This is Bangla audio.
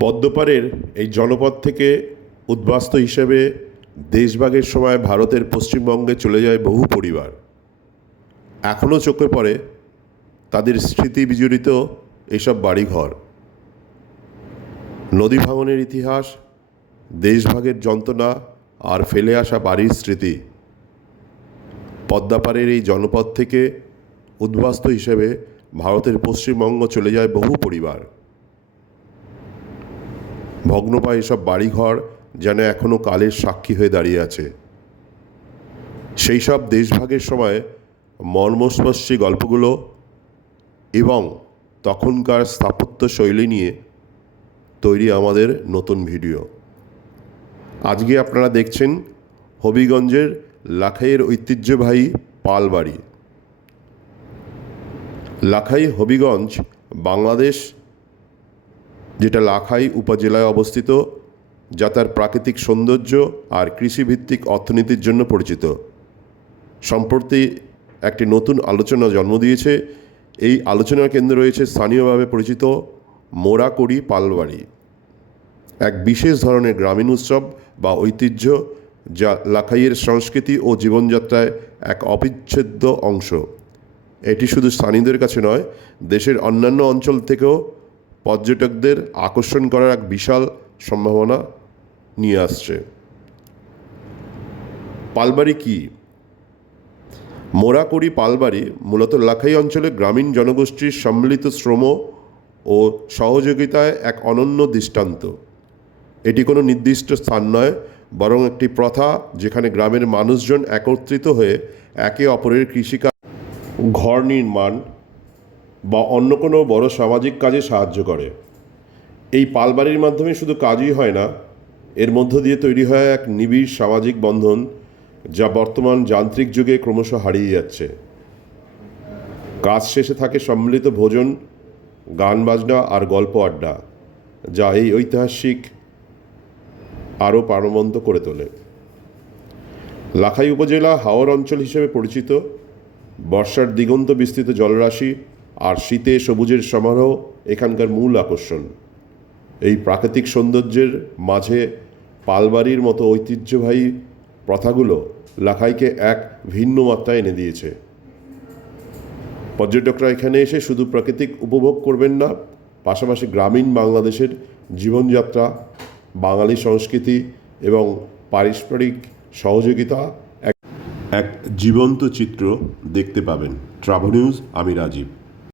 পদ্মপাড়ের এই জনপদ থেকে উদ্বাস্তু হিসেবে দেশভাগের সময় ভারতের পশ্চিমবঙ্গে চলে যায় বহু পরিবার। এখনও চোখে পড়ে তাদের স্মৃতি বিজড়িত এইসব বাড়িঘর। নদী ভাঙনের ইতিহাস, দেশভাগের যন্ত্রণা আর ফেলে আসা বাড়ির স্মৃতি। পদ্মপাড়ের এই জনপদ থেকে উদ্বাস্তু হিসেবে ভারতের পশ্চিমবঙ্গ চলে যায় বহু পরিবার। ভগ্নপ্রায় এসব বাড়িঘর যেন এখনও কালের সাক্ষী হয়ে দাঁড়িয়ে আছে। সেই সব দেশভাগের সময় মর্মস্পর্শী গল্পগুলো এবং তখনকার স্থাপত্য শৈলী নিয়ে তৈরি আমাদের নতুন ভিডিও। আজকে আপনারা দেখছেন হবিগঞ্জের লাখাইয়ের ঐতিহ্যবাহী পালবাড়ি। লাখাই হবিগঞ্জ বাংলাদেশ, যেটা লাখাই উপজেলায় অবস্থিত, যা তার প্রাকৃতিক সৌন্দর্য আর কৃষিভিত্তিক অর্থনীতির জন্য পরিচিত। সম্প্রতি একটি নতুন আলোচনা জন্ম দিয়েছে। এই আলোচনার কেন্দ্রে রয়েছে স্থানীয়ভাবে পরিচিত মোরাকড়ি পালবাড়ি, এক বিশেষ ধরনের গ্রামীণ উৎসব বা ঐতিহ্য যা লাখাইয়ের সংস্কৃতি ও জীবনযাত্রায় এক অবিচ্ছেদ্য অংশ। এটি শুধু স্থানীয়দের কাছে নয়, দেশের অন্যান্য অঞ্চল থেকেও পর্যটকদের আকর্ষণ করার এক বিশাল সম্ভাবনা নিয়ে আসছে। পালবাড়ি কি? মোরাকড়ি পালবাড়ি মূলত লাখাই অঞ্চলে গ্রামীণ জনগোষ্ঠীর সম্মিলিত শ্রম ও সহযোগিতায় এক অনন্য দৃষ্টান্ত। এটি কোনো নির্দিষ্ট স্থান নয়, বরং একটি প্রথা যেখানে গ্রামের মানুষজন একত্রিত হয়ে একে অপরের কৃষিকাজ, ঘর নির্মাণ বা অন্য কোনো বড় সামাজিক কাজে সাহায্য করে। এই পালবাড়ির মাধ্যমে শুধু কাজই হয় না, এর মধ্য দিয়ে তৈরি হয় এক নিবিড় সামাজিক বন্ধন যা বর্তমান যান্ত্রিক যুগে ক্রমশ হারিয়ে যাচ্ছে। কাজ শেষে থাকে সম্মিলিত ভোজন, গান বাজনা আর গল্প আড্ডা, যা এই ঐতিহাসিক আরও প্রাণবন্ত করে তোলে। লাখাই উপজেলা হাওর অঞ্চল হিসেবে পরিচিত। বর্ষার দিগন্ত বিস্তৃত জলরাশি আর শীতে সবুজের সমারোহ এখানকার মূল আকর্ষণ। এই প্রাকৃতিক সৌন্দর্যের মাঝে পালবাড়ির মতো ঐতিহ্যবাহী প্রথাগুলো লাখাইকে এক ভিন্ন মাত্রায় এনে দিয়েছে। পর্যটকরা এখানে এসে শুধু প্রাকৃতিক উপভোগ করবেন না, পাশাপাশি গ্রামীণ বাংলাদেশের জীবনযাত্রা, বাঙালি সংস্কৃতি এবং পারস্পরিক সহযোগিতা এক জীবন্ত চিত্র দেখতে পাবেন। ট্রাভেল নিউজ, আমি রাজীব।